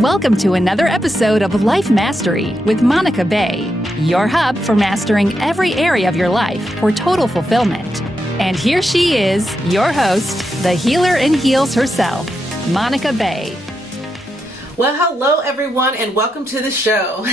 Welcome to another episode of LifeMastery with Monica Bay, your hub for mastering every area of your life for total fulfillment. And here she is, your host, the healer in heels herself, Monica Bay. Well, hello everyone, and welcome to the show.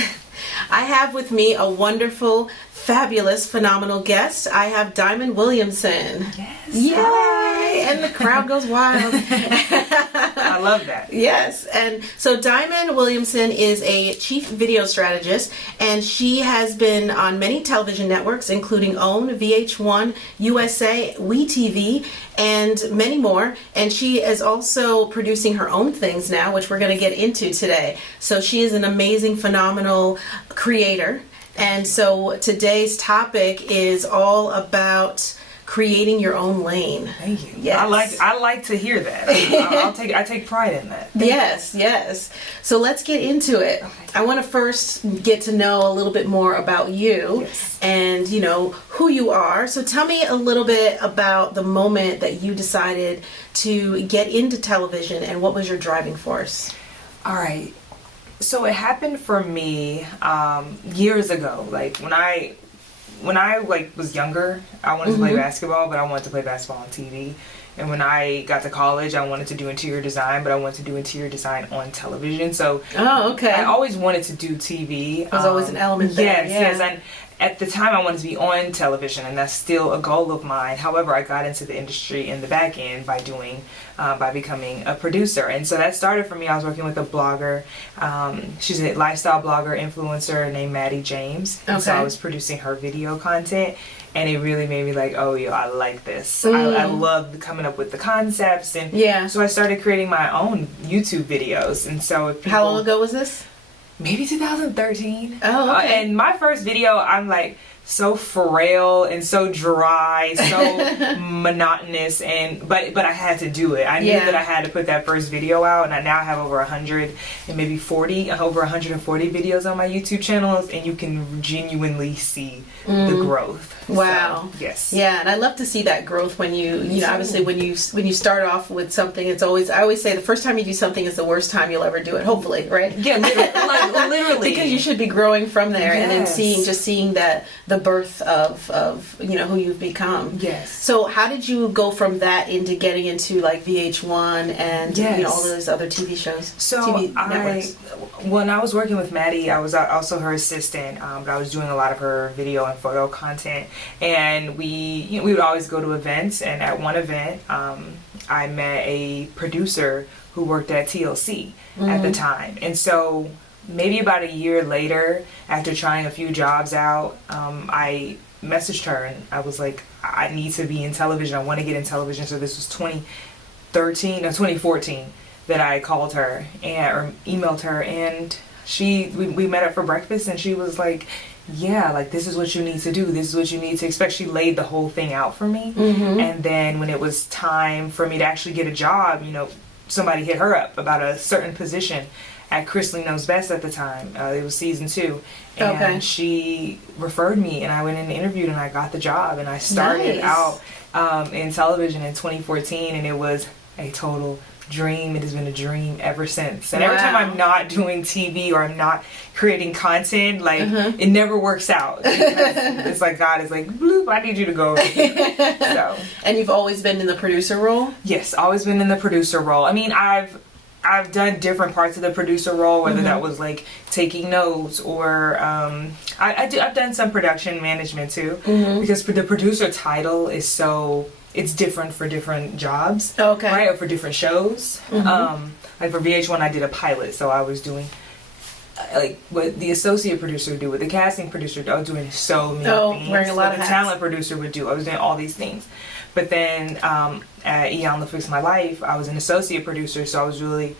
I have with me a wonderful, fabulous, phenomenal guest. I have Diamond Williamson. Yes. Yay! Hi. And the crowd goes wild. I love that. Yes. And so Diamond Williamson is a chief video strategist, and she has been on many television networks, including OWN, VH1, USA, WeTV, and many more. And she is also producing her own things now, which we're going to get into today. So she is an amazing, phenomenal creator. And so today's topic is all about creating your own lane. Thank you. Yes. I like to hear that. I take pride in that. Yes. So let's get into it. Okay. I want to first get to know a little bit more about you. Yes. And who you are. So tell me a little bit about the moment that you decided to get into television, and what was your driving force? All right. So it happened for me years ago. Like when I was younger, I wanted to play basketball, but I wanted to play basketball on TV. And when I got to college, I wanted to do interior design, but I wanted to do interior design on television. So I always wanted to do TV. There's always an element there. Yes. And at the time, I wanted to be on television, and that's still a goal of mine. However, I got into the industry in the back end by becoming a producer. And so that started for me. I was working with a blogger. She's a lifestyle blogger, influencer named Maddie James. And so I was producing her video content, and it really made me like, I like this. I love coming up with the concepts. And so I started creating my own YouTube videos. And so how long ago was this? Maybe 2013. Oh, okay. And my first video, I'm like so frail and so dry, so monotonous, but I had to do it. I knew that I had to put that first video out, and I now have over 140 videos on my YouTube channels, and you can genuinely see the growth. Wow. So, yes. Yeah, and I love to see that growth when you obviously when you start off with something. It's always, I always say, the first time you do something is the worst time you'll ever do it. Hopefully, right? Yeah, literally. Because you should be growing from there, and then seeing that the birth of who you've become. Yes. So how did you go from that into getting into like VH1 and all of those other TV shows? So TV networks. When I was working with Maddie, I was also her assistant, but I was doing a lot of her video and photo content. And we would always go to events, and at one event, I met a producer who worked at TLC at the time. And so maybe about a year later, after trying a few jobs out, I messaged her, and I was like, I need to be in television. I want to get in television. So this was 2014 that I called her or emailed her, and we met up for breakfast, and she was like, this is what you need to do. This is what you need to expect. She laid the whole thing out for me. And then when it was time for me to actually get a job, somebody hit her up about a certain position at Chrisley Knows Best at the time. It was season 2. And she referred me, and I went in and interviewed, and I got the job. And I started out in television in 2014, and it was a total dream. It has been a dream ever since. And every time I'm not doing TV or I'm not creating content, it never works out. It's like God is like, bloop, I need you to go over here. So. And you've always been in the producer role? Yes, always been in the producer role. I mean, I've done different parts of the producer role, whether that was like taking notes or I've done some production management too, because the producer title is it's different for different jobs, right? Or for different shows. Like for VH1, I did a pilot, so I was doing like what the associate producer would do, what the casting producer would do. I was doing so many things. Wearing a lot of hats. The talent producer would do. I was doing all these things. But then at Eon The Fix My Life, I was an associate producer, so I was really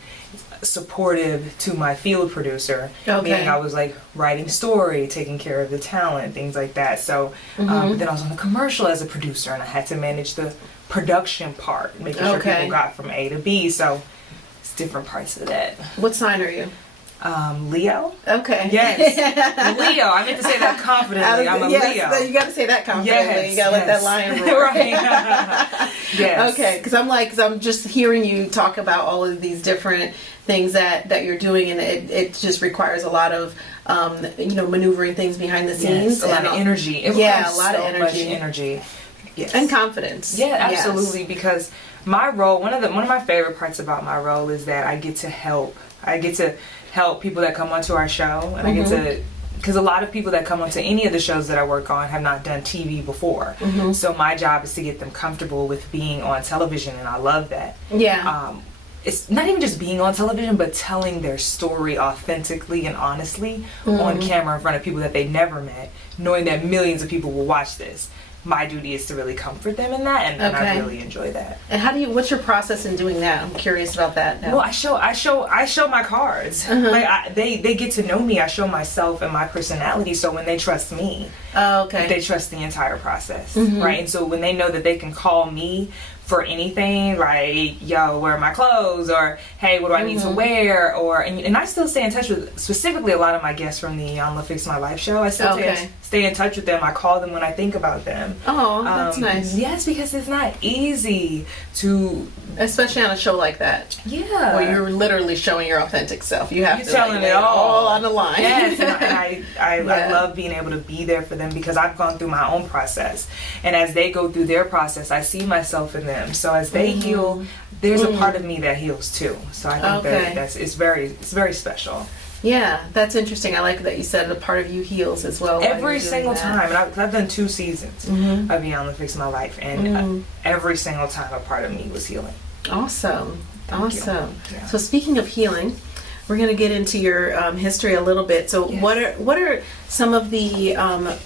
supportive to my field producer. Meaning I was like writing story, taking care of the talent, things like that. So but then I was on the commercial as a producer, and I had to manage the production part, making sure people got from A to B. So it's different parts of that. What sign are you? Leo. Okay. Yes. Leo. I meant to say that confidently. I'm a Leo. You got to say that confidently. Yes, You got to let that lion roar. Right. Yes. Okay. Because I'm just hearing you talk about all of these different things that you're doing, and it just requires a lot of maneuvering things behind the scenes. Yes, a lot of energy. A lot of energy. Yes. And confidence. Yeah, absolutely. Yes. Because my role, one of my favorite parts about my role is that I get to help. I get to help people that come onto our show, and I get to, because a lot of people that come onto any of the shows that I work on have not done TV before. So my job is to get them comfortable with being on television, and I love that. Yeah. It's not even just being on television, but telling their story authentically and honestly on camera in front of people that they never met, knowing that millions of people will watch this. My duty is to really comfort them in that, and I really enjoy that. And what's your process in doing that? I'm curious about that now. Well, I show my cards. Like they get to know me. I show myself and my personality. So when they trust me, they trust the entire process, right? And so when they know that they can call me for anything, like, yo, where are my clothes, or hey, what do I need to wear, or and I still stay in touch with specifically a lot of my guests from the Fix My Life show. I still stay in touch with them. I call them when I think about them. Oh, that's nice. Yes, because it's not easy to, especially on a show like that. Yeah, where you're literally showing your authentic self. You're telling it all on the line. Yes, and I love being able to be there for them because I've gone through my own process, and as they go through their process, I see myself in them. So as they heal, there's a part of me that heals too. So I think it's very special. Yeah, that's interesting. I like that you said a part of you heals as well. Every single time, and I've done 2 seasons of Beyond Fix My Life, and every single time a part of me was healing. Awesome. Yeah. So speaking of healing, we're going to get into your history a little bit. So what are some of the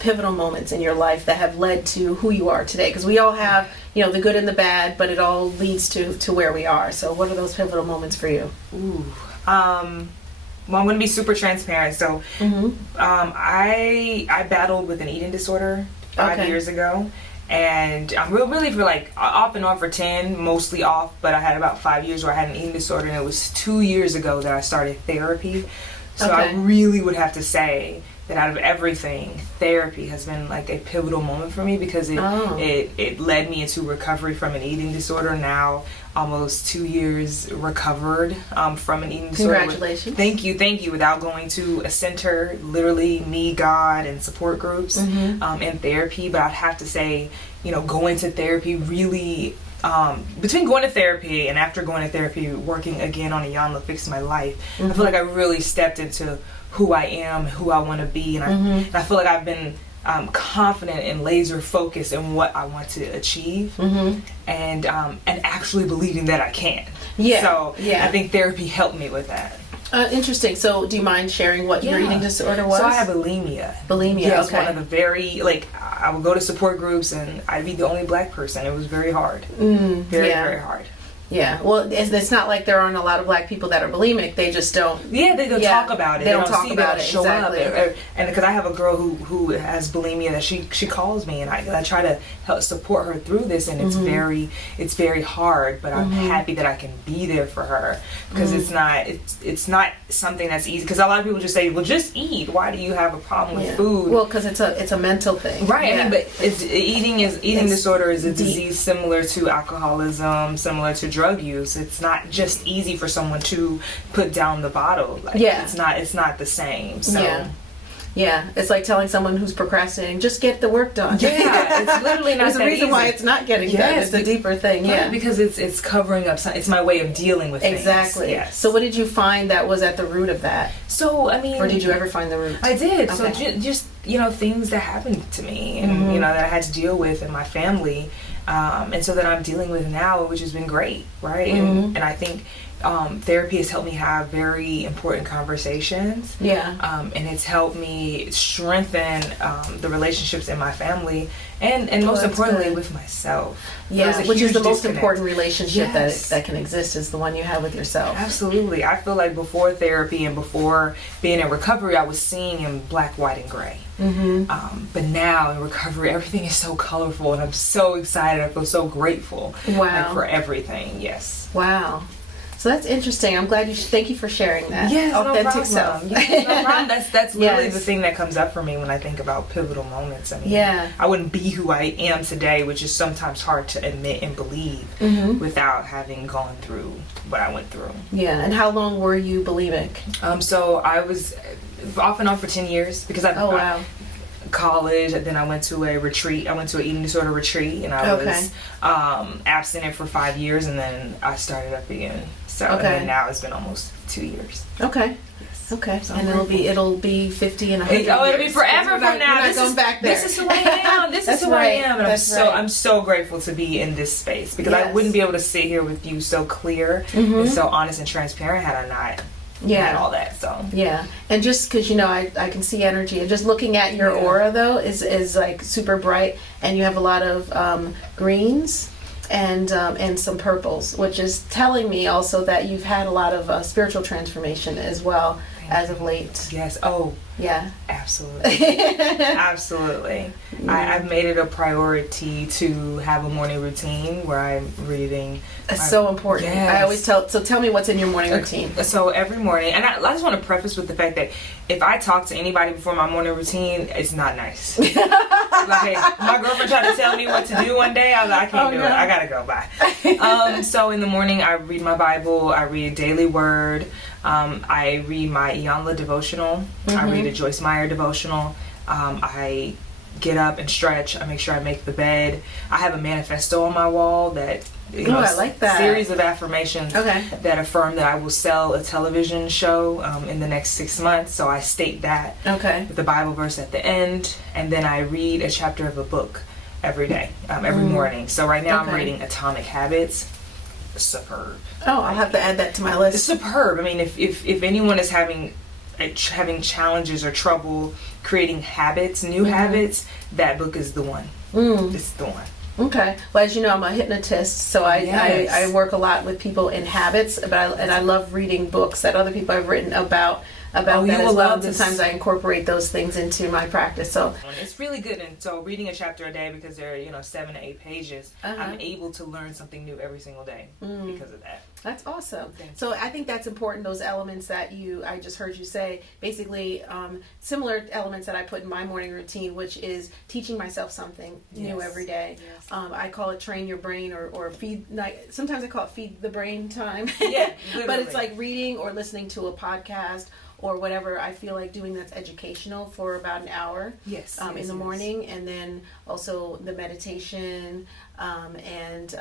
pivotal moments in your life that have led to who you are today? Because we all have, the good and the bad, but it all leads to where we are. So what are those pivotal moments for you? Ooh. Well, I'm going to be super transparent. So I battled with an eating disorder 5 years ago. And I'm really for off and on for 10, mostly off, but I had about 5 years where I had an eating disorder, and it was 2 years ago that I started therapy. So I really would have to say that out of everything, therapy has been like a pivotal moment for me because it led me into recovery from an eating disorder. Now almost 2 years recovered from an eating disorder. Congratulations. Thank you. Without going to a center, literally me, God, and support groups and therapy. But I'd have to say, going to therapy really, between going to therapy and after going to therapy, working again on Iyanla Fix My Life, I feel like I really stepped into who I am, who I want to be, and I feel like I've been confident and laser focused in what I want to achieve, and actually believing that I can. I think therapy helped me with that. Interesting. So do you mind sharing what your eating disorder was? So I have bulimia. Bulimia, It's one of the very, I would go to support groups and I'd be the only black person. It was very hard. Very hard. Yeah, well, it's not like there aren't a lot of black people that are bulimic. They just don't. Yeah, they don't talk about it. They don't talk about it. Show exactly. up. And because I have a girl who has bulimia, that she calls me, and I try to help support her through this, and it's very hard. But I'm happy that I can be there for her because it's not something that's easy. Because a lot of people just say, well, just eat. Why do you have a problem with food? Well, because it's a mental thing, right? Yeah. I mean, but eating disorder is a disease similar to alcoholism, similar to drug use. It's not just easy for someone to put down the bottle. It's not the same. So yeah, it's like telling someone who's procrastinating, just get the work done. Yeah, it's literally not. There's a reason why it's not getting done. It's a deeper thing. Yeah, because it's covering up. It's my way of dealing with things. Exactly. Yes. So what did you find that was at the root of that? So I mean, or did you ever find the root? I did. Okay. So just things that happened to me, and that I had to deal with in my family. And so that I'm dealing with now, which has been great, right? And I think therapy has helped me have very important conversations. Yeah. And it's helped me strengthen the relationships in my family, and most importantly with myself. Yeah, which is the most important relationship that can exist, is the one you have with yourself. Absolutely. I feel like before therapy and before being in recovery, I was seeing in black, white, and gray. But now in recovery, everything is so colorful, and I'm so excited. I feel so grateful for everything. Yes. Wow. So that's interesting. I'm glad thank you for sharing that. Yes, Authentic no problem. self. Yes, no problem. That's literally Yes. the thing that comes up for me when I think about pivotal moments. I mean, Yeah. I wouldn't be who I am today, which is sometimes hard to admit and believe without having gone through what I went through. Yeah. And how long were you bulimic? So I was off and on for 10 years because Oh, wow. college, and then I went to a retreat. I went to an eating disorder retreat, and I was abstinent for 5 years, and then I started up again. So and then now it's been almost 2 years. Okay. Okay. So and it'll be 50 and 100. Oh, it'll be forever We're not- from now. We're not going back there. This is who I am. This is who I am. And I'm so grateful to be in this space because I wouldn't be able to sit here with you so clear and so honest and transparent had I not had all that. So yeah, and just because I can see energy, and just looking at your aura though is like super bright, and you have a lot of greens and some purples, which is telling me also that you've had a lot of spiritual transformation as well as of late. Yes. Oh, yeah. Absolutely. Absolutely. I've made it a priority to have a morning routine where I'm reading. It's so important. Yes. I always tell me what's in your morning routine. So every morning, and I just want to preface with the fact that if I talk to anybody before my morning routine, it's not nice. Like, my girlfriend tried to tell me what to do one day. I was like, I can't do it. I gotta go. Bye. So in the morning, I read my Bible. I read a daily word. I read my Iyanla devotional. I read a Joyce Meyer devotional. I get up and stretch. I make sure I make the bed. I have a manifesto on my wall that I like that. Series of affirmations that affirm that I will sell a television show in the next 6 months. So I state that with the Bible verse at the end, and then I read a chapter of a book every day, every morning. So right now I'm reading Atomic Habits. Superb. Oh, I'll have to add that to my list. It's superb. I mean, if anyone is having challenges or trouble creating habits, new habits, that book is the one. It's the one. Okay. Well, as you know, I'm a hypnotist, so I work a lot with people in habits, and I love reading books that other people have written about that as well. Sometimes I incorporate those things into my practice. So it's really good. And so reading a chapter a day, because they're 7 to 8 pages, I'm able to learn something new every single day because of that. That's awesome. So I think that's important, those elements that I just heard you say, basically similar elements that I put in my morning routine, which is teaching myself something new every day. Yes. I call it train your brain or feed, sometimes I call it feed the brain time. Yeah, but it's like reading or listening to a podcast or whatever I feel like doing that's educational for about an hour in the morning, and then also the meditation and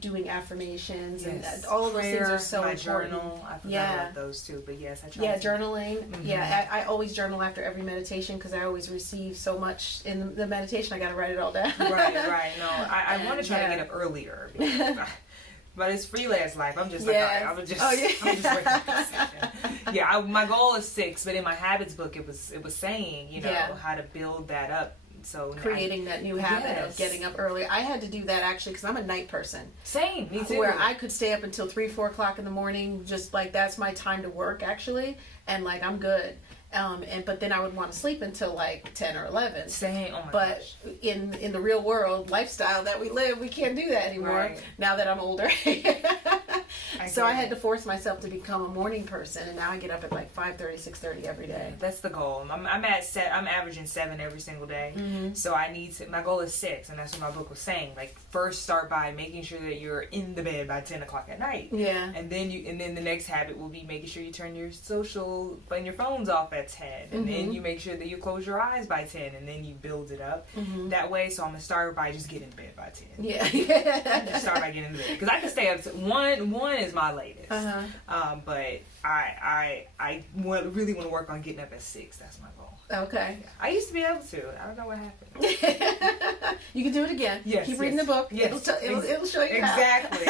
doing affirmations and all of those things are so important. Journal, I forgot about those too, but yes, I try. Yeah, journaling. I always journal after every meditation because I always receive so much in the meditation. I got to write it all down. Right. No, I want to try to get up earlier. But it's freelance life. I'm just I'm just waking up. My goal is 6, but in my habits book, it was saying, how to build that up. So creating that new habit of getting up early. I had to do that actually because I'm a night person. Same, me too. Where I could stay up until 3-4 o'clock in the morning, just like that's my time to work actually, and like I'm good. But then I would want to sleep until like 10 or 11. Same. Oh my but gosh. in the real world lifestyle that we live, we can't do that anymore. Now that I'm older. So I had to force myself to become a morning person, and now I get up at like 5:30, 6:30 every day. That's the goal. I'm averaging 7 every single day. So my goal is 6, and that's what my book was saying. Like, first start by making sure that you're in the bed by 10 o'clock at night. Yeah. And then the next habit will be making sure you turn your social and your phones off at 10, and then you make sure that you close your eyes by 10, and then you build it up that way. So I'm gonna start by just getting to bed by 10. Just start by getting to bed because I can stay up to 1 is my latest. But I really want to work on getting up at 6. That's my goal. Okay. Yeah. I used to be able to. I don't know what happened. You can do it again. Yes. Keep reading the book. Yes. It'll show you exactly.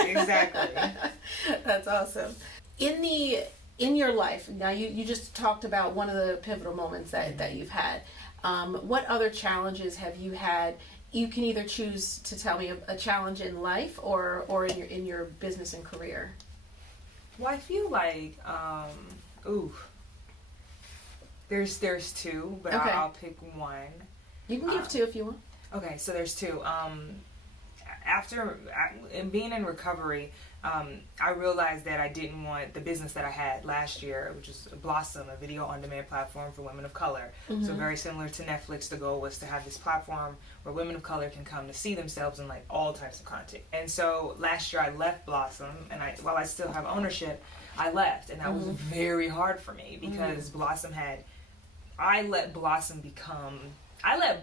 That's awesome. In your life, now you just talked about one of the pivotal moments that you've had. What other challenges have you had? You can either choose to tell me a challenge in life or in your business and career. Well, I feel like there's 2, but I'll pick one. You can give 2 if you want. Okay, so there's 2. After being in recovery, I realized that I didn't want the business that I had last year, which is Blossom, a video on demand platform for women of color. So very similar to Netflix, the goal was to have this platform where women of color can come to see themselves in like all types of content. And so last year I left Blossom, and while I still have ownership, I left, and that was very hard for me because I let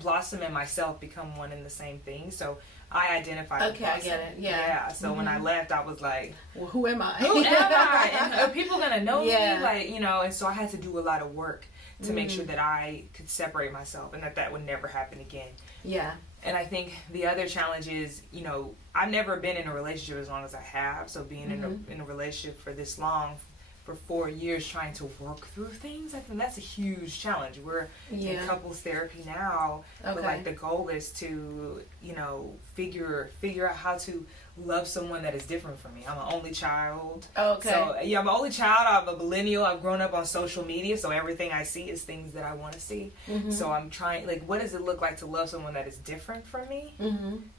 Blossom and myself become one and the same thing. So I identified with Blossom. I get it. Yeah. So when I left, I was like, well, who am I? Who am I? And are people gonna know me? Like, and so I had to do a lot of work to make sure that I could separate myself and that would never happen again. Yeah. And I think the other challenge is, I've never been in a relationship as long as I have. So being in a relationship for this long, for 4 years, trying to work through things, I think that's a huge challenge. We're in couples therapy now, but like the goal is to, figure out how to love someone that is different from me. I'm an only child. Okay. So I'm an only child. I'm a millennial. I've grown up on social media, so everything I see is things that I want to see. So I'm trying, what does it look like to love someone that is different from me?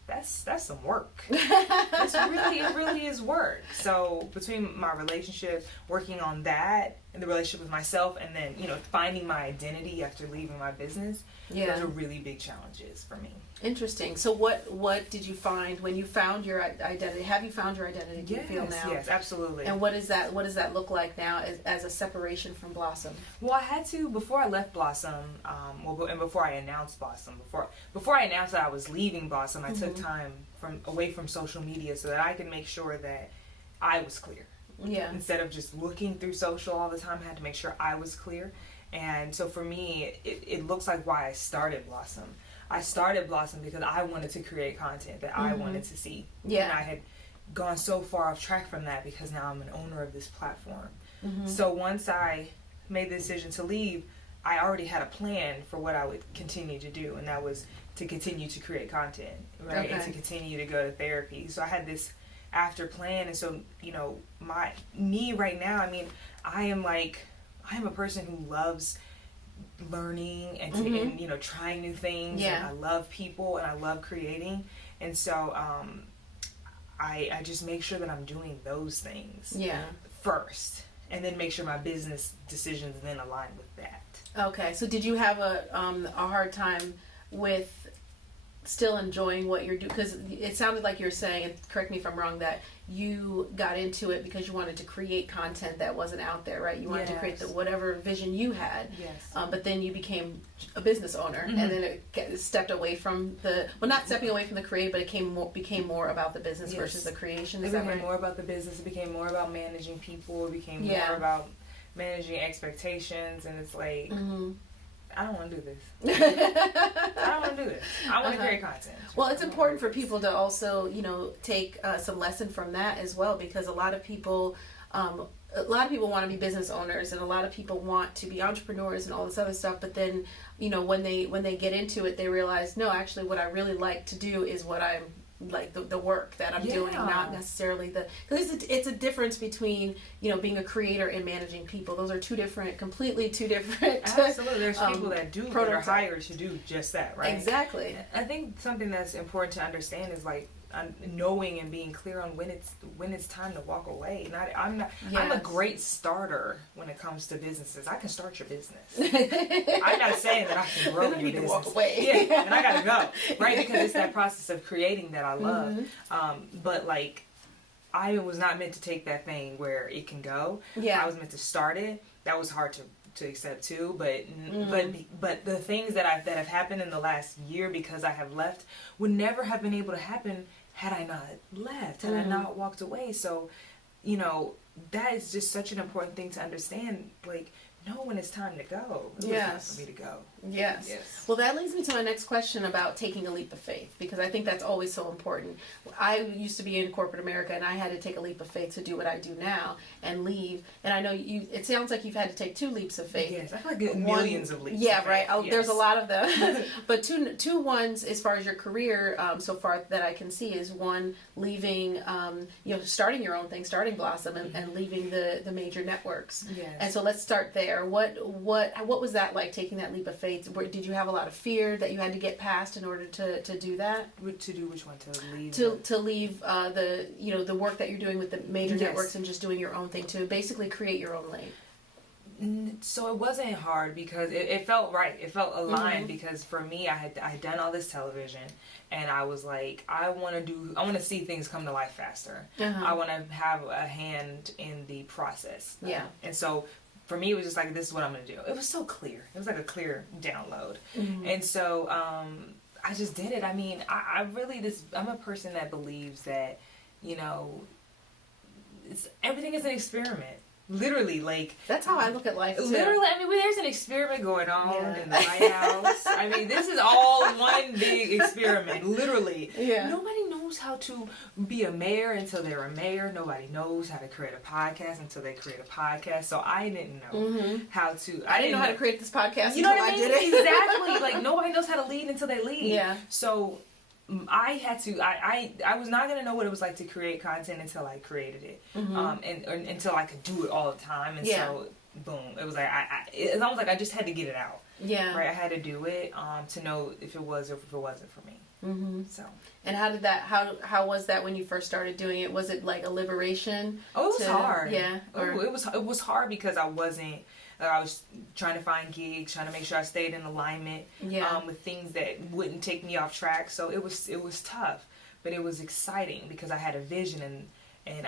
That's some work. It really is work. So between my relationship, working on that, and the relationship with myself, and then finding my identity after leaving my business, those are really big challenges for me. Interesting. So what did you find when you found your identity? Have you found your identity? Do you feel now? Yes, absolutely. And what does that look like now as a separation from Blossom? Well, I had to before I left Blossom. And before I announced Blossom, before I announced that I was leaving Blossom, I took time away from social media so that I could make sure that I was clear. Yeah. Instead of just looking through social all the time, I had to make sure I was clear. And so for me, it looks like why I started Blossom. I started Blossom because I wanted to create content that I wanted to see. Yeah. And I had gone so far off track from that because now I'm an owner of this platform. So once I made the decision to leave, I already had a plan for what I would continue to do, and that was to continue to create content, right? And to continue to go to therapy. So I had this after plan, and so me right now, I am a person who loves learning and trying new things. And I love people and I love creating, and so I just make sure that I'm doing those things first, and then make sure my business decisions then align with that. Okay, so did you have a hard time with still enjoying what you're doing? Because it sounded like you're saying, and correct me if I'm wrong, that you got into it because you wanted to create content that wasn't out there, right? You wanted to create whatever vision you had. Yes. But then you became a business owner, and then it stepped away from not stepping away from the creative, but it became more about the business versus the creation. It became more about the business. It became more about managing people. It became more about managing expectations, and it's like, I don't want to do this. I don't want to do this. I want to create content. Well, it's important for people to also, take some lesson from that as well, because a lot of people want to be business owners, and a lot of people want to be entrepreneurs and all this other stuff. But then, when they get into it, they realize, no, actually, what I really like to do is what I'm like the work that I'm doing, not necessarily because it's a difference between being a creator and managing people. Those are completely two different. Absolutely, there's people that are hired to do just that, right? Exactly. I think something that's important to understand is knowing and being clear on when it's time to walk away. I'm a great starter when it comes to businesses. I can start your business. I'm not saying that I can grow your business. To walk away. Yeah, and I gotta go, right? Because it's that process of creating that I love. But I was not meant to take that thing where it can go. Yeah, I was meant to start it. That was hard to accept too, but the things that have happened in the last year because I have left would never have been able to happen had I not left, had I not walked away. So, that is just such an important thing to understand. Know when it's time to go. It's time for me to go. Yes. Well, that leads me to my next question about taking a leap of faith, because I think that's always so important. I used to be in corporate America, and I had to take a leap of faith to do what I do now and leave. And I know it sounds like you've had to take 2 leaps of faith. Yes, I feel like millions of leaps. Yeah, right. Yes. There's a lot of them. But two ones as far as your career so far that I can see is one, leaving, starting your own thing, starting Blossom, and leaving the major networks. Yes. And so let's start there. there, what was that like, taking that leap of faith? Did you have a lot of fear that you had to get past in order to do that? To do which one? To leave? To leave the, you know, the work that you're doing with the major Yes. networks and just doing your own thing, to basically create your own lane. So it wasn't hard because it felt right. It felt aligned because for me, I had done all this television, and I was like, I want to see things come to life faster. I want to have a hand in the process. Yeah. And so for me, it was just like, this is what I'm going to do. It was so clear. It was like a clear download. And so I just did it. I mean, I'm a person that believes that, you know, everything is an experiment. Literally, like, that's how I look at life too. Literally, I mean, there's an experiment going on in the White House. I mean, this is all one big experiment. Literally, nobody knows how to be a mayor until they're a mayor. Nobody knows how to create a podcast until they create a podcast. So I didn't know how to. I didn't know how to create this podcast. You know until what I mean? did it. Exactly. Like, nobody knows how to lead until they lead. Yeah. So I had to. I was not gonna know what it was like to create content until I created it, and until I could do it all the time. And so, boom, it was like it's almost like I just had to get it out. Yeah. Right. I had to do it to know if it was or if it wasn't for me. So. And how did that? How was that when you first started doing it? Was it like a liberation? Oh, it was hard. Yeah. It was hard because I wasn't. I was trying to find gigs, trying to make sure I stayed in alignment with things that wouldn't take me off track. So it was tough, but it was exciting because I had a vision, and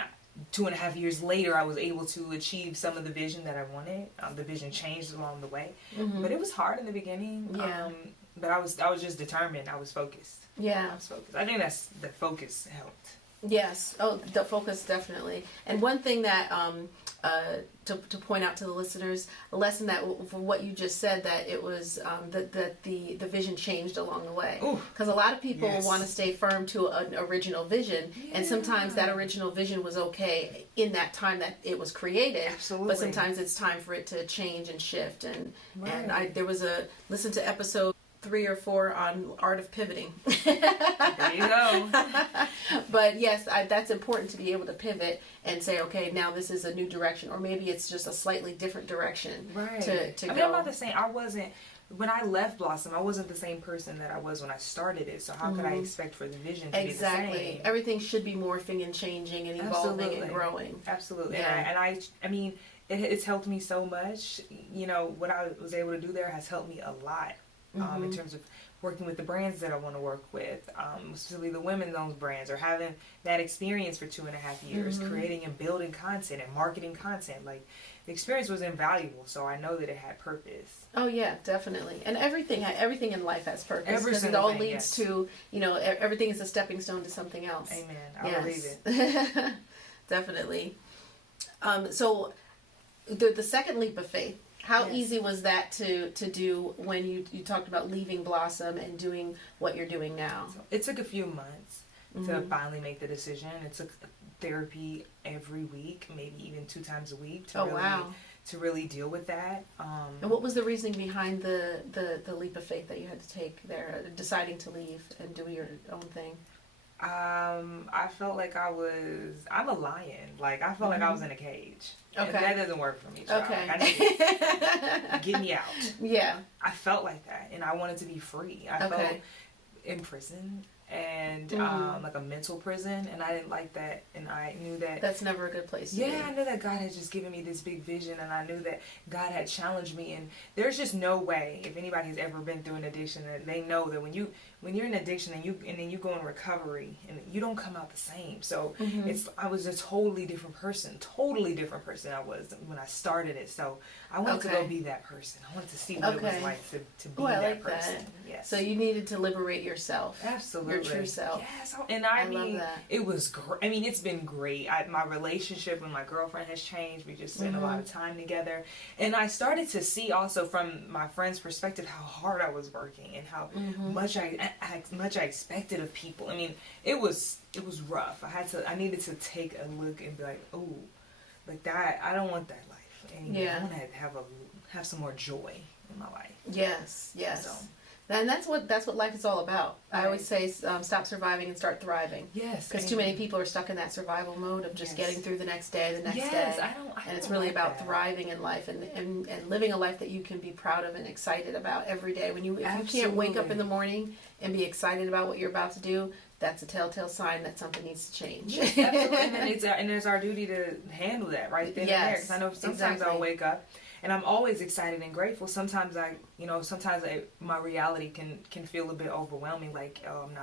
2.5 years later, I was able to achieve some of the vision that I wanted. The vision changed along the way, but it was hard in the beginning. Yeah. But I was just determined. I was focused. Yeah. I was focused. I think the focus helped. Yes. Oh, the focus, definitely. And one thing that to point out to the listeners, a lesson that for what you just said, that it was that the vision changed along the way. Because a lot of people want to stay firm to an original vision, and sometimes that original vision was okay in that time that it was created. Absolutely. But sometimes it's time for it to change and shift. And there was listen to episode 3 or 4 on art of pivoting. There you go. But yes, that's important to be able to pivot and say, okay, now this is a new direction, or maybe it's just a slightly different direction. Right. To I mean, I'm not the same. When I left Blossom, I wasn't the same person that I was when I started it. So how could I expect for the vision to be the same? Everything should be morphing and changing and evolving and growing. Absolutely. Yeah. And I mean, it's helped me so much. You know, what I was able to do there has helped me a lot. In terms of working with the brands that I want to work with, specifically the women's-owned brands, or having that experience for 2.5 years, creating and building content and marketing content. Like, the experience was invaluable, so I know that it had purpose. Oh yeah, definitely. And everything in life has purpose, because it single all thing, leads to, you know, everything is a stepping stone to something else. Amen. I believe it. Definitely. So the second leap of faith, how easy was that to do when you talked about leaving Blossom and doing what you're doing now? So it took a few months to finally make the decision. It took therapy every week, maybe even 2 times a week to really deal with that. And what was the reasoning behind the leap of faith that you had to take there, deciding to leave and do your own thing? I felt like I'm a lion. Like, I felt like I was in a cage. Okay. And that doesn't work for me, child. Okay. Like, I need get me out. Yeah. I felt like that, and I wanted to be free. I felt in prison, and like a mental prison, and I didn't like that, and I knew that that's never a good place to be. I knew that God had just given me this big vision, and I knew that God had challenged me, and there's just no way, if anybody's ever been through an addiction, that they know that when you're in addiction and then you go in recovery and you don't come out the same. So I was a totally different person I was when I started it. So I wanted to go be that person. I wanted to see what it was like to be that person. Yes. So you needed to liberate yourself. Absolutely. Your true self. Yes. And I mean, love that. It was great. I mean, it's been great. My relationship with my girlfriend has changed. We just spent a lot of time together. And I started to see also from my friend's perspective how hard I was working and how much I expected of people. I mean, it was rough. I needed to take a look and be like, oh, like that. I don't want that life anymore. I want to have some more joy in my life. Yes. So. And that's what life is all about. I always say, stop surviving and start thriving. Yes. Because too many people are stuck in that survival mode of just getting through the next day, and it's really about thriving in life and living a life that you can be proud of and excited about every day. If you can't wake up in the morning and be excited about what you're about to do, that's a telltale sign that something needs to change. Yes, absolutely. And it's our duty to handle that right then and there. Because I know sometimes I'll wake up and I'm always excited and grateful. Sometimes my reality can feel a bit overwhelming. Like, oh, I'm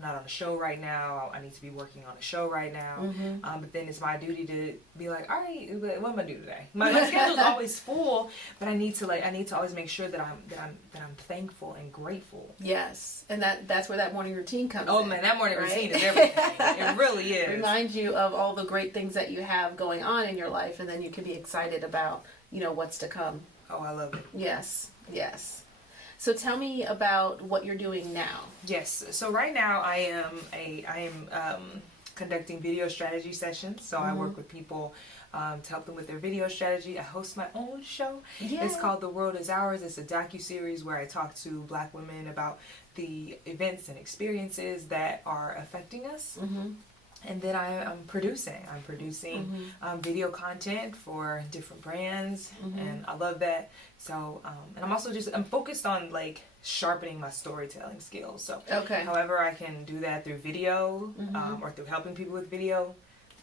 not on a show right now. I need to be working on a show right now. Mm-hmm. But then it's my duty to be like, all right, what am I gonna do today? My schedule's always full, but I need to always make sure that I'm thankful and grateful. Yes, and that's where that morning routine comes in. Oh man, that morning routine is everything. It really is. Remind you of all the great things that you have going on in your life, and then you can be excited about what's to come. Oh, I love it. Yes. So tell me about what you're doing now. Yes. So right now I am conducting video strategy sessions. So I work with people to help them with their video strategy. I host my own show. Yeah. It's called The World Is Ours. It's a docuseries where I talk to Black women about the events and experiences that are affecting us. Mm-hmm. And then I'm producing video content for different brands, and I love that. So, and I'm focused on like sharpening my storytelling skills. So, however I can do that through video, or through helping people with video,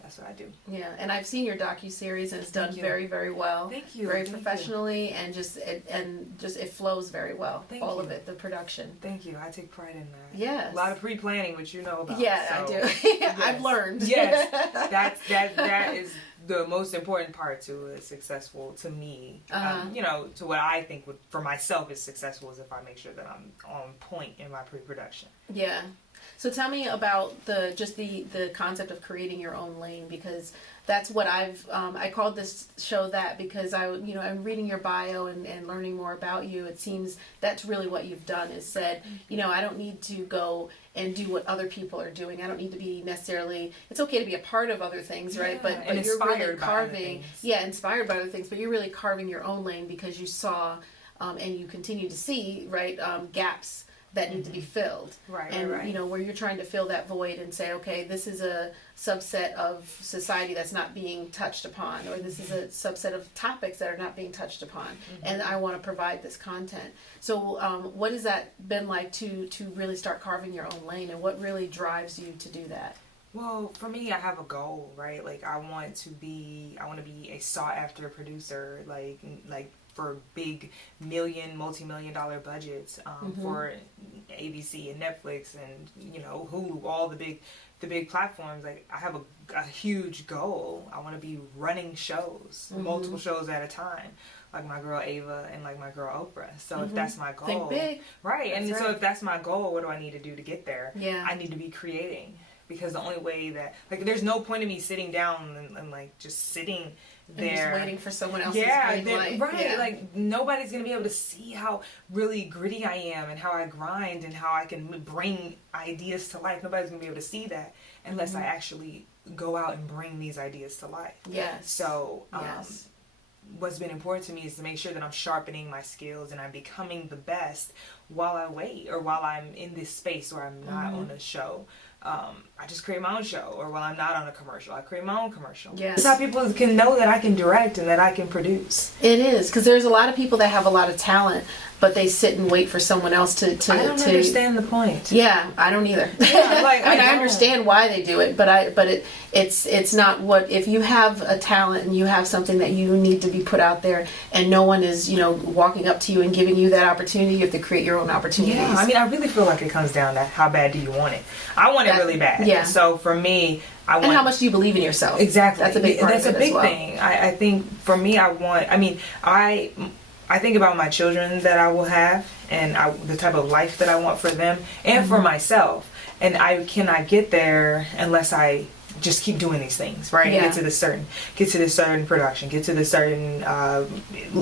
that's what I do. Yeah, and I've seen your docuseries, and it's done very, very well. Thank you. Very professionally, and it flows very well. All of it, the production. Thank you. I take pride in that. Yes. A lot of pre-planning, which you know about. Yeah, so, I do. Yes. I've learned. Yes, that is the most important part to a successful, to me, to what I think for myself is successful, is if I make sure that I'm on point in my pre-production. Yeah. So tell me about the concept of creating your own lane, because that's what I called this show that because I'm reading your bio and learning more about you. It seems that's really what you've done, is said, I don't need to go and do what other people are doing. I don't need to be necessarily, it's okay to be a part of other things, right? But you're really carving, inspired by other things, but you're really carving your own lane because you saw and you continue to see, right, gaps that need to be filled. Right. Where you're trying to fill that void and say, okay, this is a subset of society that's not being touched upon, or this is a subset of topics that are not being touched upon, and I want to provide this content. So what has that been like to really start carving your own lane, and what really drives you to do that? Well, for me, I have a goal, right? Like, I want to be a sought after producer, like for big multi-million dollar budgets, for ABC and Netflix and Hulu, all the big platforms. Like, I have a huge goal. I want to be running shows, multiple shows at a time, like my girl Ava and like my girl Oprah. So if that's my goal, think big, right? And so if that's my goal, what do I need to do to get there? Yeah, I need to be creating. Because the only way that, like, there's no point in me sitting down and like, just sitting there. And just waiting for someone else's green light. Right. Yeah. Like, nobody's going to be able to see how really gritty I am and how I grind and how I can bring ideas to life. Nobody's going to be able to see that unless I actually go out and bring these ideas to life. Yes. So, what's been important to me is to make sure that I'm sharpening my skills and I'm becoming the best while I wait, or while I'm in this space where I'm not on a show. I just create my own show, or while I'm not on a commercial, I create my own commercial. Yes. That's how people can know that I can direct and that I can produce. It is, because there's a lot of people that have a lot of talent, but they sit and wait for someone else to I don't understand the point. Yeah, I don't either. Yeah, like, I understand why they do it, but it's not what, if you have a talent and you have something that you need to be put out there, and no one is walking up to you and giving you that opportunity, you have to create your own opportunities. Yeah, I mean, I really feel like it comes down to how bad do you want it. I want it really bad. Yeah. So for me, and how much do you believe in yourself? Exactly. That's a big part of it. That's a big thing. I think for me, I think about my children that I will have, and the type of life that I want for them and for myself. And I cannot get there unless I just keep doing these things, right? Yeah. Get to this certain production, get to this certain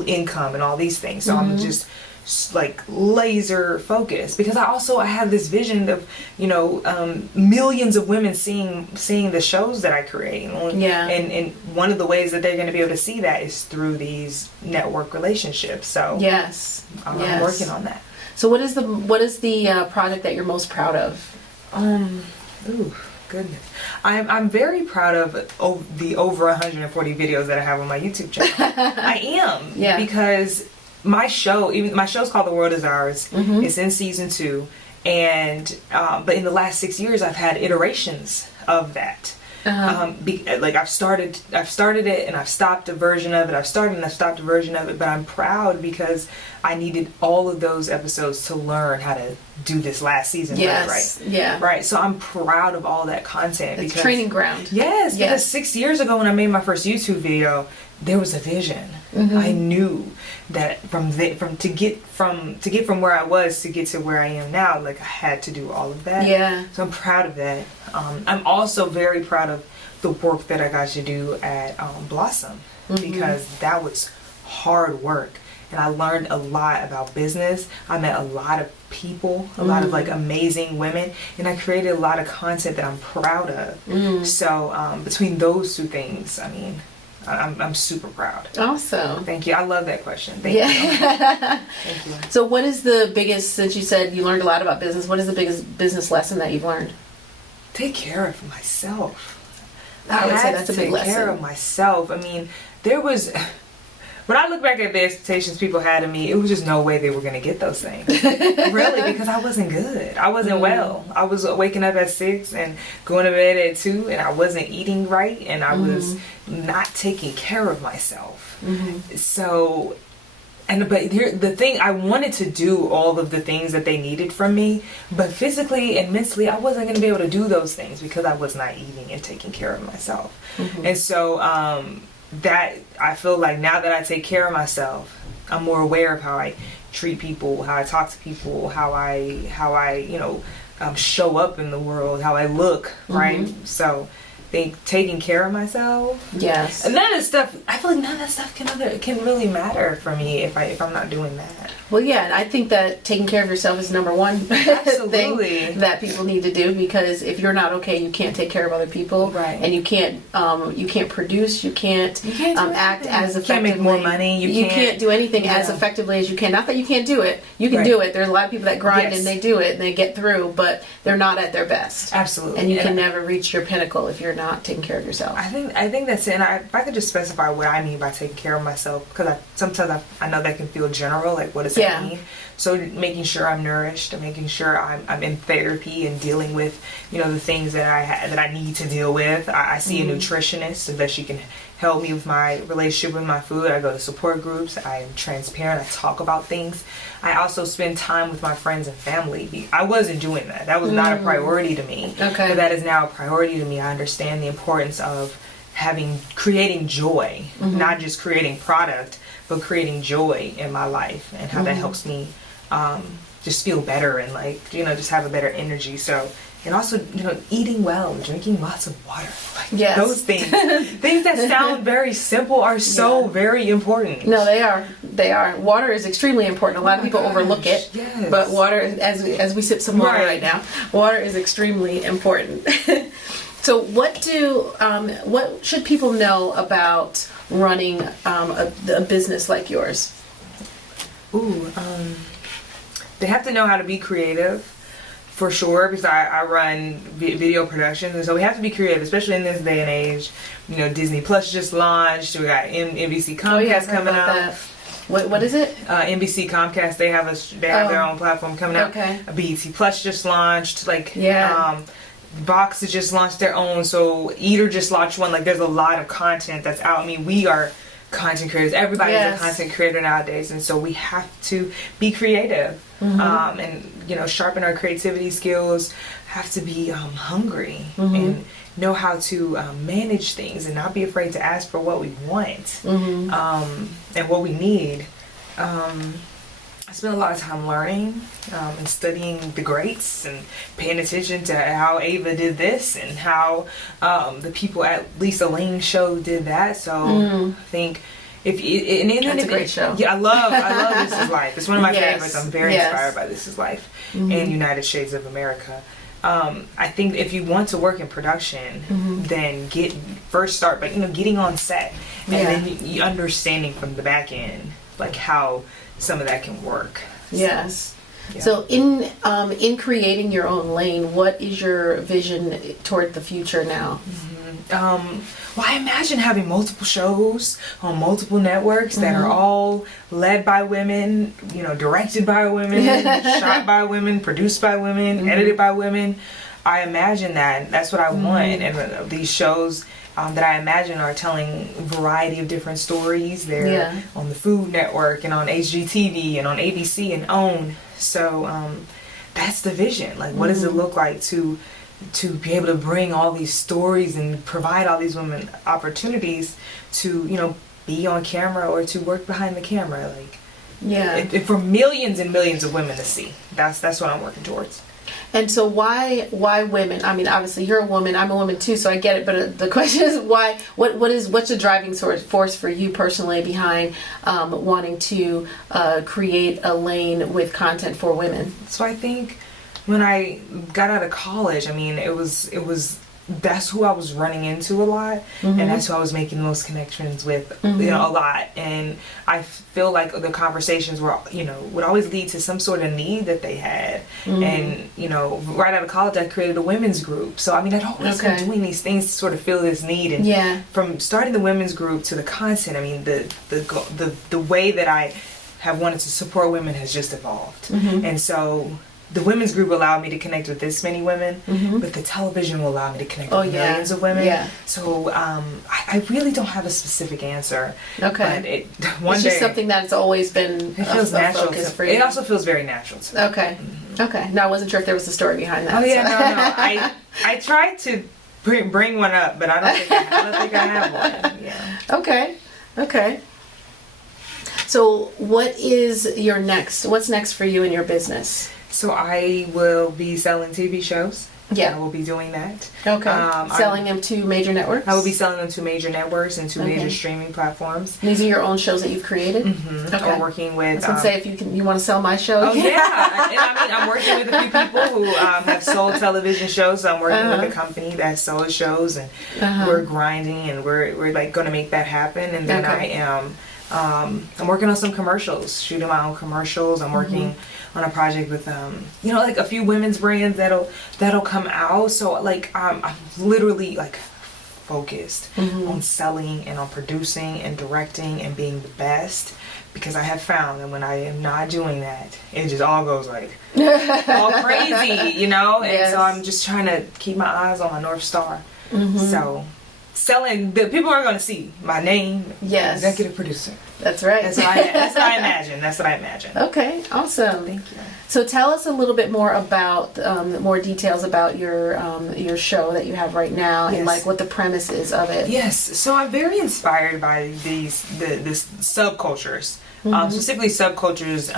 income and all these things. So I'm just like laser focused, because I have this vision of millions of women seeing the shows that I create. Yeah. And one of the ways that they're going to be able to see that is through these network relationships. So yes, I'm working on that. So what is the project that you're most proud of? Ooh, goodness. I'm very proud of the over 140 videos that I have on my YouTube channel. I am. Yeah. Because my show's called The World Is Ours. It's in season 2. And but in the last 6 years, I've had iterations of that. Like I've started it and I've stopped a version of it. I've started and I've stopped a version of it. But I'm proud because I needed all of those episodes to learn how to do this last season. Yes. Right. Yeah. Right. So I'm proud of all that content. It's training ground. Yes. Because 6 years ago when I made my first YouTube video, there was a vision. I knew that to get from where I was to get to where I am now, like I had to do all of that. Yeah. So I'm proud of that. I'm also very proud of the work that I got to do at Blossom, because that was hard work. And I learned a lot about business. I met a lot of people, a lot of like amazing women, and I created a lot of content that I'm proud of. So between those two things, I mean, I'm super proud. Awesome. Thank you. I love that question. Thank you. Thank you. So what is the biggest, since you said you learned a lot about business, what is the biggest business lesson that you've learned? Take care of myself. I would say that's a big lesson. Take care of myself. I mean, when I look back at the expectations people had of me, it was just no way they were going to get those things. Really, because I wasn't good. I wasn't well. I was waking up at 6 and going to bed at 2, and I wasn't eating right, and I was not taking care of myself. So, but here, the thing, I wanted to do all of the things that they needed from me, but physically and mentally, I wasn't going to be able to do those things because I was not eating and taking care of myself. And so, that I feel like now that I take care of myself, I'm more aware of how I treat people, how I talk to people, how I show up in the world, how I look, right? So taking care of myself. Yes. And none of that stuff, I feel like none of that stuff can really matter for me if I'm not doing that. Well, yeah, and I think that taking care of yourself is number one thing that people need to do, because if you're not okay, you can't take care of other people, right? And you can't produce, you can't act as effectively. You can't make more money. You can't do anything as effectively as you can. Not that you can't do it. You can do it. There's a lot of people that grind and they do it and they get through, but they're not at their best. Absolutely. And you can never reach your pinnacle if you're not taking care of yourself. I think that's it. And if I could just specify what I mean by taking care of myself, because sometimes I know that can feel general, like what does that mean? So making sure I'm nourished, and making sure I'm in therapy and dealing with the things that I need to deal with. I see a nutritionist so that she can help me with my relationship with my food. I go to support groups. I am transparent. I talk about things. I also spend time with my friends and family. I wasn't doing that. That was not a priority to me. Okay. But that is now a priority to me. I understand the importance of creating joy, not just creating product, but creating joy in my life, and how that helps me just feel better and just have a better energy. So, and also eating well, drinking lots of water, those things that sound very simple are so very important. No, they are. Water is extremely important. A lot of people overlook it, but water, as we sip some water right now, water is extremely important. So what should people know about running a business like yours? They have to know how to be creative, for sure, because I run video productions, and so we have to be creative, especially in this day and age. Disney Plus just launched. We got NBC Comcast coming out. What is it? NBC Comcast. They have their own platform coming out. Okay. BET Plus just launched. Vox has just launched their own. So Eater just launched one. There's a lot of content that's out. I mean, we are content creators. Everybody's a content creator nowadays, and so we have to be creative and sharpen our creativity skills. Have to be hungry and know how to manage things, and not be afraid to ask for what we want and what we need. I spent a lot of time learning and studying the greats and paying attention to how Ava did this and how the people at Lisa Lang's show did that. So I think that's a great show. Yeah, I love This Is Life. It's one of my favorites. I'm very inspired by This Is Life and United Shades of America. I think if you want to work in production, then start by getting on set and then understanding from the back end how some of that can work. Yes. Yeah. So in creating your own lane, what is your vision toward the future now? Well, I imagine having multiple shows on multiple networks that are all led by women, you know, directed by women, shot by women, produced by women, edited by women. I imagine that. That's what I want. And these shows that I imagine are telling a variety of different stories. They're on the Food Network and on HGTV and on ABC and OWN. So that's the vision. Like, what does it look like to be able to bring all these stories and provide all these women opportunities to, you know, be on camera or to work behind the camera, like, for millions and millions of women to see. That's what I'm working towards. And so why women? I mean, obviously you're a woman, I'm a woman too, so I get it, but the question is why, what's the driving force for you personally behind wanting to create a lane with content for women? So I think when I got out of college, I mean, it was that's who I was running into a lot, and that's who I was making the most connections with, you know, a lot. And I feel like the conversations were, you know, would always lead to some sort of need that they had. And, you know, right out of college, I created a women's group. So, I mean, I'd always been doing these things to sort of fill this need. And from starting the women's group to the content, I mean, the way that I have wanted to support women has just evolved. And so the women's group allowed me to connect with this many women, but the television will allow me to connect with millions of women. So I really don't have a specific answer. But it's just something that's always been it feels natural focus for you. It also feels very natural to me. Okay. No, I wasn't sure if there was a story behind that. Oh yeah, no. I tried to bring one up, but I don't think I have one. Yeah. Okay. So what's next for you in your business? So I will be selling TV shows. Yeah. I will be doing that. Okay. Selling them to major networks? I will be selling them to major networks and to major streaming platforms. These are your own shows that you've created? Okay. Or working with... I was going to say, if you want to sell my show. Oh, yeah. And I mean, I'm working with a few people who have sold television shows. So I'm working with a company that sells shows, and we're grinding, and we're like going to make that happen. And then I'm working on some commercials, shooting my own commercials. I'm working on a project with you know, like a few women's brands that'll come out. So like I'm literally like focused on selling and on producing and directing and being the best, because I have found that when I am not doing that, it just all goes like all crazy, you know. And so I'm just trying to keep my eyes on my North Star. So selling, the people are going to see my name, executive producer. That's right. That's what I imagine. Okay, awesome. Thank you. So tell us a little bit more about more details about your show that you have right now, and like what the premise is of it. Yes. So I'm very inspired by these subcultures, specifically subcultures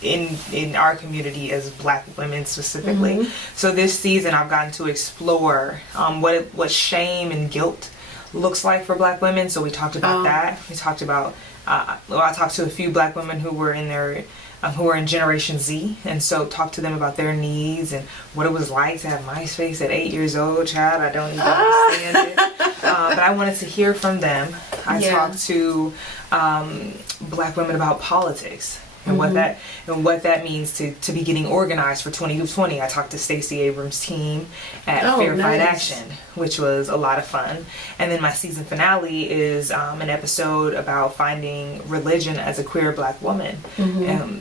in our community as Black women specifically. So this season I've gotten to explore what shame and guilt looks like for Black women. So we talked about that. We talked about I talked to a few Black women who were in Generation Z, and so talked to them about their needs and what it was like to have MySpace at 8 years old. Child, I don't even understand it. But I wanted to hear from them. I talked to Black women about politics and what that means to be getting organized for 2020. I talked to Stacey Abrams' team at Fair Fight Action, which was a lot of fun. And then my season finale is an episode about finding religion as a queer Black woman.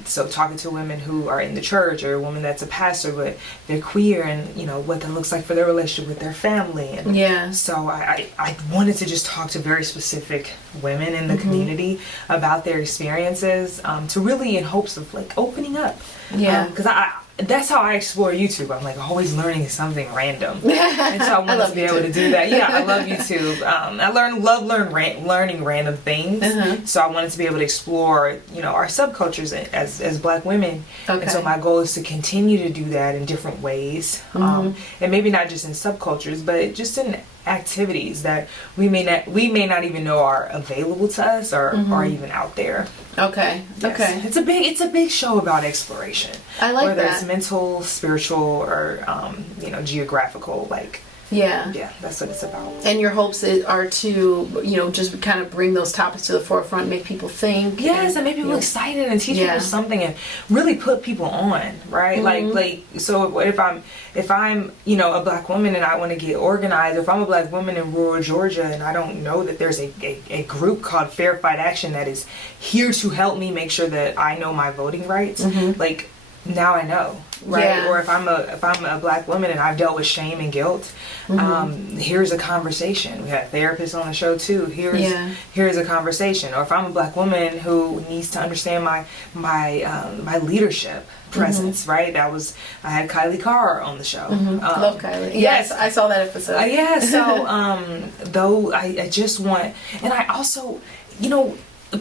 So talking to women who are in the church, or a woman that's a pastor but they're queer, and you know what that looks like for their relationship with their family. And so I wanted to just talk to very specific women in the community about their experiences, to really in hopes of like opening up. Because that's how I explore YouTube. I'm like always learning something random, and so I wanted to be able to do that. I love YouTube. I learning random things. So I wanted to be able to explore, you know, our subcultures as Black women. And so my goal is to continue to do that in different ways, and maybe not just in subcultures, but just in activities that we may not even know are available to us or are even out there. Okay. It's a big show about exploration. I like whether that. It's mental, spiritual, or you know, geographical, like Yeah, that's what it's about. And your hopes are to, just kind of bring those topics to the forefront, make people think. Yes, and make people excited and teach people something and really put people on, right? Like so if I'm a black woman and I want to get organized, if I'm a black woman in rural Georgia and I don't know that there's a group called Fair Fight Action that is here to help me make sure that I know my voting rights, like now I know, right? Yeah. Or if I'm a black woman and I've dealt with shame and guilt, here's a conversation. We had therapists on the show too. Here's a conversation. Or if I'm a black woman who needs to understand my leadership presence, right? I had Kylie Carr on the show. Love Kylie. Yes, I saw that episode. So though I just want, and I also,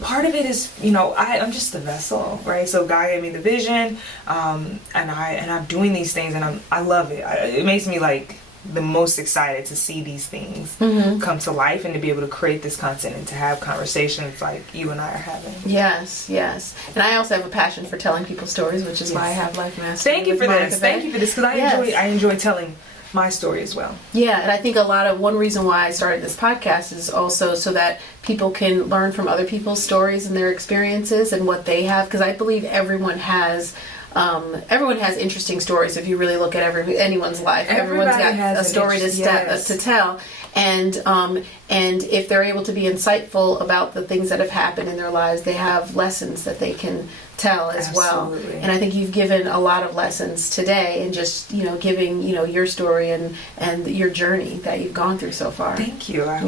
part of it is, I'm just the vessel, right? So God gave me the vision, and I'm doing these things, and I love it. It makes me like the most excited to see these things come to life and to be able to create this content and to have conversations like you and I are having. Yes. And I also have a passion for telling people stories, which is why I have LifeMastery. Thank you for this. Thank you for this, because I enjoy telling my story as well. Yeah, and I think one reason why I started this podcast is also so that people can learn from other people's stories and their experiences and what they have, because I believe everyone has interesting stories. If you really look at anyone's life, everyone's got a story to tell. And if they're able to be insightful about the things that have happened in their lives, they have lessons that they can tell as well. And I think you've given a lot of lessons today, and just giving your story and your journey that you've gone through so far. Thank you. I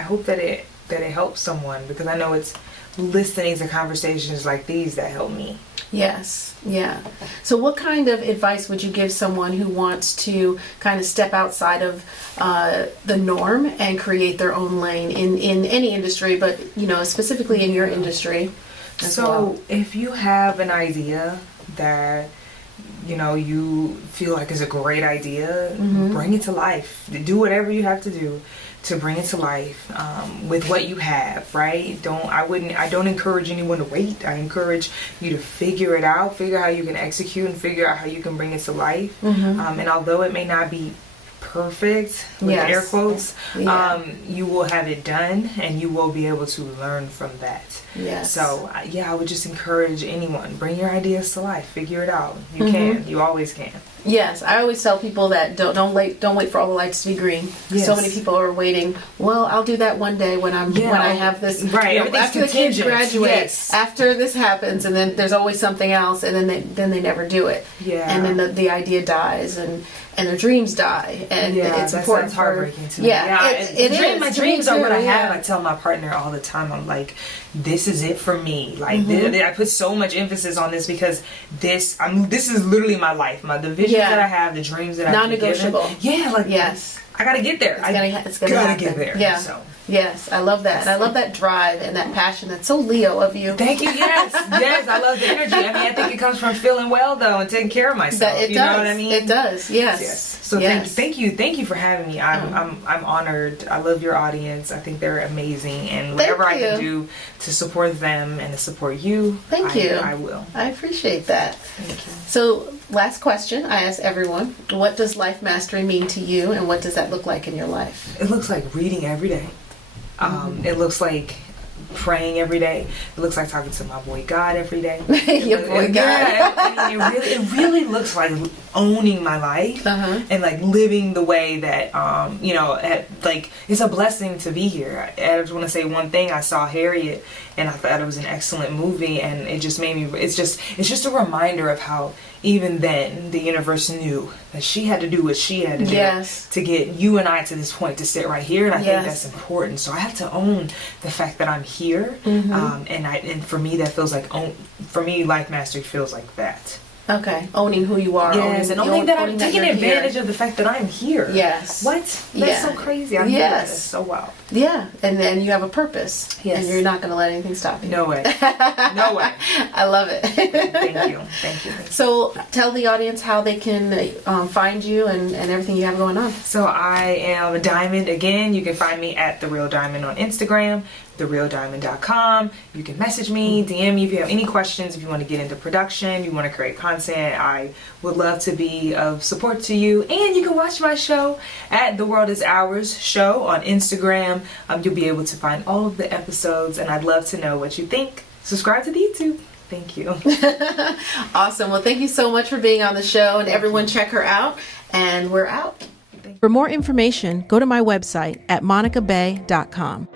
hope that it helps someone, because I know it's listening to conversations like these that help me. Yes. Yeah. So what kind of advice would you give someone who wants to kind of step outside of the norm and create their own lane in any industry, but specifically in your industry as well? If you have an idea that you feel like is a great idea, bring it to life. Do whatever you have to do to bring it to life with what you have, right? I don't encourage anyone to wait. I encourage you to figure it out, figure out how you can execute, and figure out how you can bring it to life. And although it may not be perfect, with air quotes, you will have it done, and you will be able to learn from that. So I would just encourage anyone, bring your ideas to life, figure it out. You can, you always can. Yes, I always tell people that don't wait for all the lights to be green. So many people are waiting. Well, I'll do that one day when I have this. Right, after the kids graduate, after this happens, and then there's always something else, and then they never do it. And then the idea dies, and their dreams die, and it's important. That's heartbreaking to me. It is. My dreams are what I have. I tell my partner all the time. I'm like, this is it for me. Like I put so much emphasis on this, because this is literally my life. The visions that I have, the dreams that I've been given. Non-negotiable. I gotta get there. It's gonna happen. Get there. Yeah. So. Yes, I love that. And I love that drive and that passion. That's so Leo of you. Thank you. Yes, I love the energy. I think it comes from feeling well, though, and taking care of myself. Know what I mean? It does. Yes. So thank you for having me. I'm honored. I love your audience. I think they're amazing, and whatever I can do to support them and to support you, I will. I appreciate that. Thank you. So, last question I ask everyone: what does LifeMastery mean to you, and what does that look like in your life? It looks like reading every day. It looks like praying every day. It looks like talking to my boy God every day. Your boy God. Yeah, it really looks like owning my life and like living the way that like it's a blessing to be here. I just want to say one thing. I saw Harriet, and I thought it was an excellent movie, and it just made me. It's just a reminder of how even then the universe knew that she had to do what she had to do to get you and I to this point, to sit right here, and I think that's important. So I have to own the fact that I'm here, and for me that feels like LifeMastery feels like that. Okay, owning who you are. Yes, and owning that I'm taking advantage of the fact that I'm here. Yes. What? That's so crazy. I know that. It's so wild. Yeah, and then you have a purpose. Yes. And you're not going to let anything stop you. No way. No way. I love it. Thank you. So tell the audience how they can find you and everything you have going on. So I am a Diamond. Again, you can find me at The Real Diamond on Instagram, therealdiamond.com. You can message me, DM me if you have any questions, if you want to get into production, you want to create content. I would love to be of support to you. And you can watch my show at The World Is Ours show on Instagram. You'll be able to find all of the episodes, and I'd love to know what you think. Subscribe to the YouTube. Thank you. Awesome. Well, thank you so much for being on the show, and everyone check her out, and we're out. For more information, go to my website at monicabay.com.